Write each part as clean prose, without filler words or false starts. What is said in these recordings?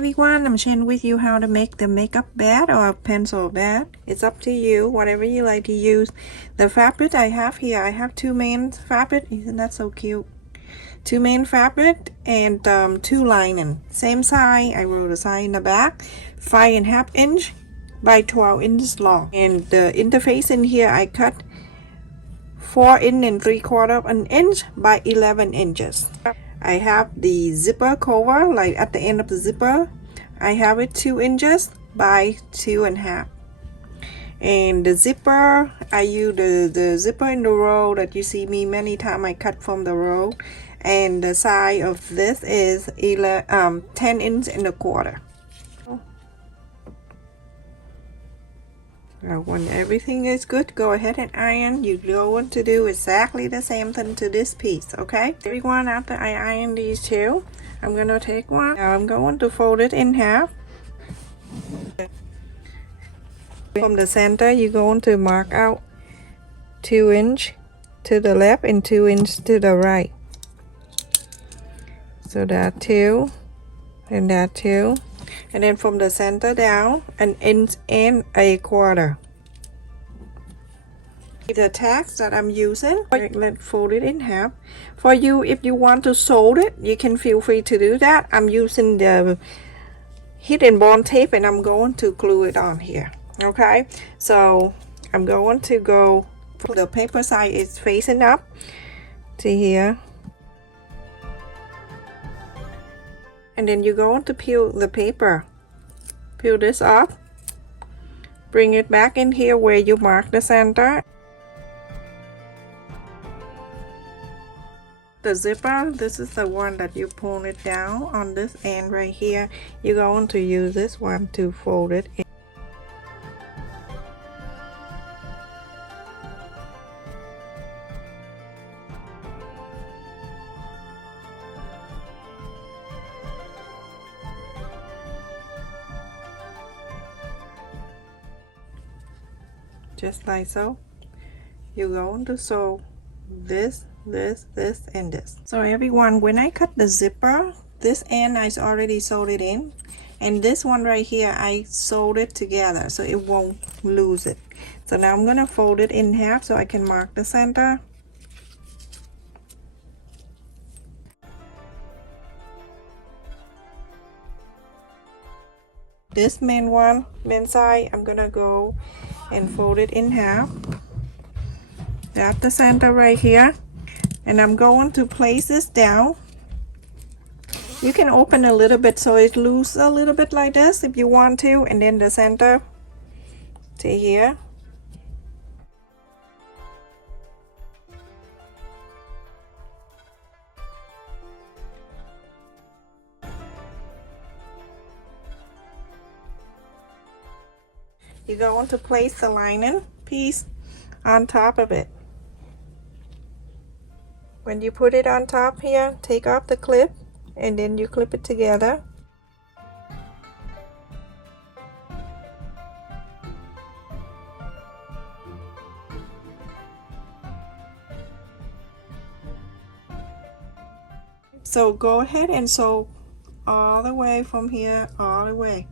everyone, I'm sharing with you how to make the makeup bag or pencil bag. It's up to you, whatever you like to use. The fabric I have here, I have two main fabric. Isn't that so cute? Two main fabric and two lining. Same size. I wrote the size in the back. 5.5 inch by 12 inches long. And the interface in here I cut 4 3/4 inch by 11 inches. I have the zipper cover, like at the end of the zipper. I have it 2 inches by 2.5. And the zipper, I use the zipper in the roll that you see me many times I cut from the roll. And the size of this is 10 1/4. Now when everything is good, go ahead and iron. You don't want to do exactly the same thing to this piece, okay? Everyone, after I iron these two, I'm gonna take one. Now I'm going to fold it in half. From the center, you're going to mark out 2 inch to the left and 2 inch to the right. So that 2 and that 2. And then from the center down, 1 1/4 inch. The tags that I'm using, let's fold it in half. For you, if you want to sew it, you can feel free to do that. I'm using the heat and bond tape and I'm going to glue it on here. Okay, so I'm going to go, the paper side is facing up to here. And then you're going to peel the paper. Peel this off. Bring it back in here where you mark the center. The zipper, this is the one that you pull it down on this end right here. You're going to use this one to fold it in. Just like so. You're going to sew this, and this. So everyone, when I cut the zipper, this end I already sewed it in, and this one right here I sewed it together so it won't lose it. So now I'm gonna fold it in half so I can mark the center. This main side, I'm gonna go and fold it in half. That's the center right here. And I'm going to place this down. You can open a little bit so it loose a little bit like this if you want to, and then the center to here. You're going to place the lining piece on top of it. When you put it on top here, take off the clip and then you clip it together. So go ahead and sew all the way from here, all the way.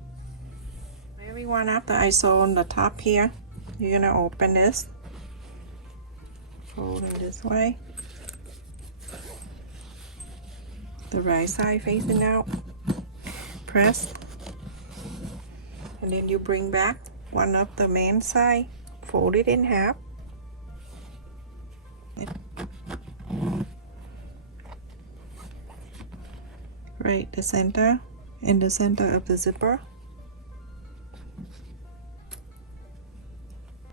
Everyone, after I sew on the top here, you're gonna open this, fold it this way, the right side facing out, press, and then you bring back one of the main side, fold it in half, right the center, in the center of the zipper.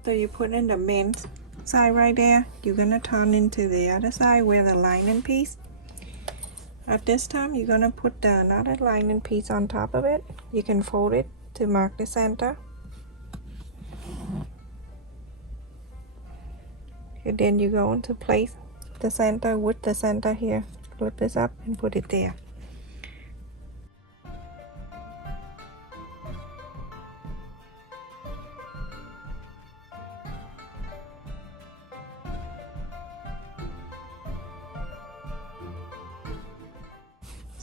So you put in the main side right there, you're gonna turn into the other side where the lining piece. At this time, you're gonna put the another lining piece on top of it. You can fold it to mark the center. And then you're going to place the center with the center here. Flip this up and put it there.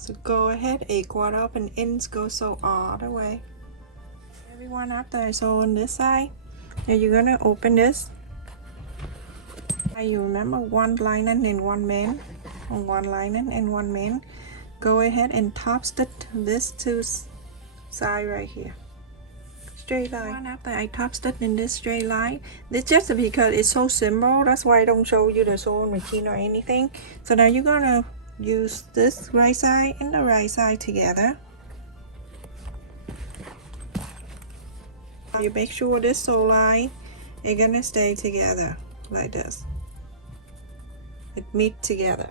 So go ahead, 1/4 up and ends go sew all the way. Everyone, after I sew on this side, now you're gonna open this. You remember one lining and one main, one lining and one main. Go ahead and top stitch this two side right here. Straight line. After I top stitch in this straight line, this just because it's so simple, that's why I don't show you the sewing machine or anything. So now you're gonna use this right side and the right side together. You make sure this sew line is gonna stay together like this. It meet together.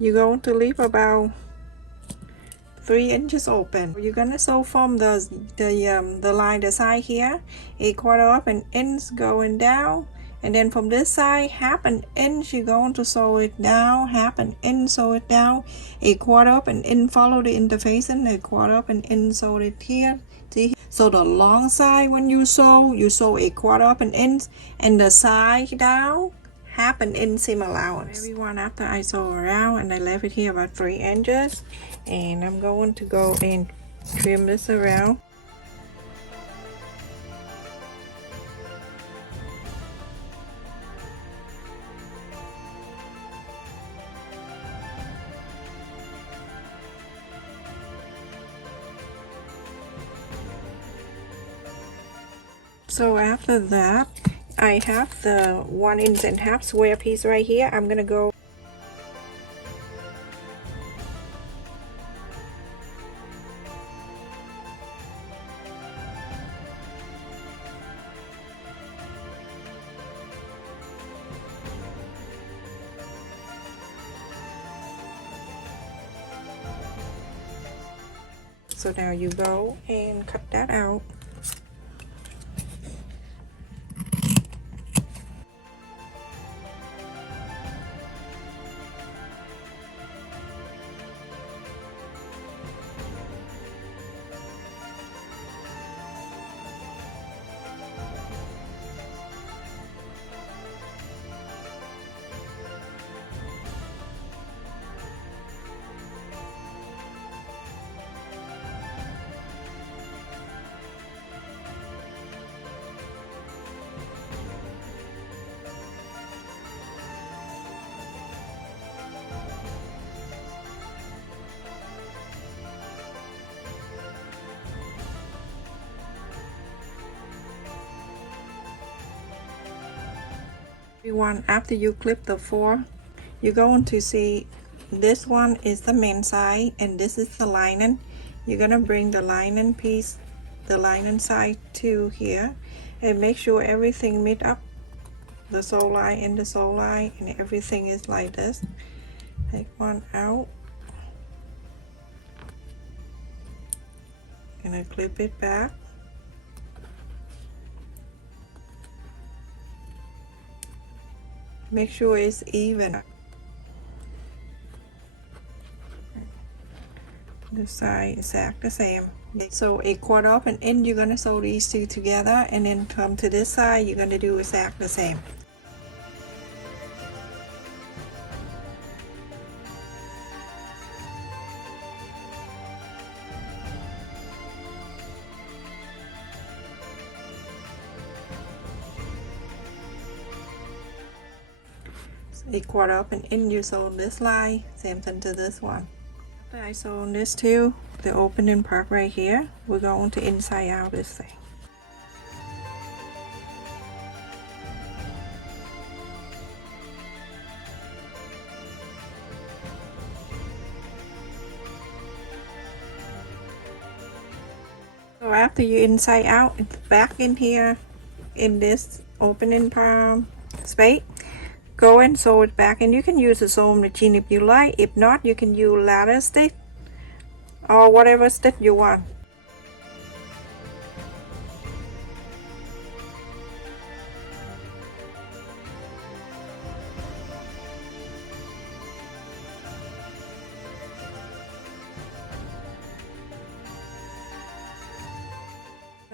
You're going to leave about 3 inches open. You're gonna sew from the line, the side here, 1/4 up and ends going down, and then from this side, 1/2 inch, you're going to sew it down, 1/2 inch, sew it down, 1/4 up and end, follow the interfacing, 1/4 up and end, sew it here. See? So the long side when you sew 1/4 up and end, and the side down, 1/2 inch seam allowance. Everyone, after I sew around and I left it here about 3 inches, and I'm going to go and trim this around. So after that, I have the 1 1/2 inch square piece right here. I'm gonna go so now you go and cut that out. Everyone, after you clip the 4, you're going to see this one is the main side and this is the lining. You're gonna bring the lining piece, the lining side to here, and make sure everything meet up, the sew line and the sew line, and everything is like this. Take one out and I clip it back. Make sure it's even. This side exact the same. So 1/4 up and end, you're gonna sew these two together, and then come to this side, you're gonna do exact the same. So 1/4 up and end, you sew this line, same thing to this one. After I sew on this too, the opening part right here, we're going to inside out this thing. So after you inside out, it's back in here in this opening space. Go and sew it back, and you can use a sewing machine if you like. If not, you can use ladder stitch or whatever stitch you want.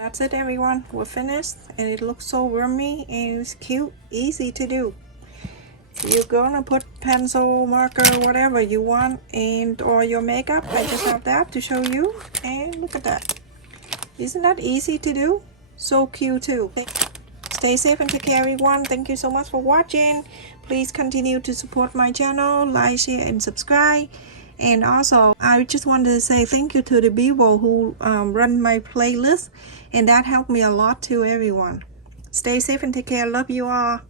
That's it, everyone. We're finished, and it looks so roomy and it's cute, easy to do. You're gonna put pencil, marker, whatever you want, and or your makeup. I just have that to show you, and look at that. Isn't that easy to do? So cute too. Stay safe and take care, everyone. Thank you so much for watching. Please continue to support my channel, like, share, and subscribe. And also, I just wanted to say thank you to the people who run my playlist, and that helped me a lot too, everyone. Stay safe and take care. Love you all.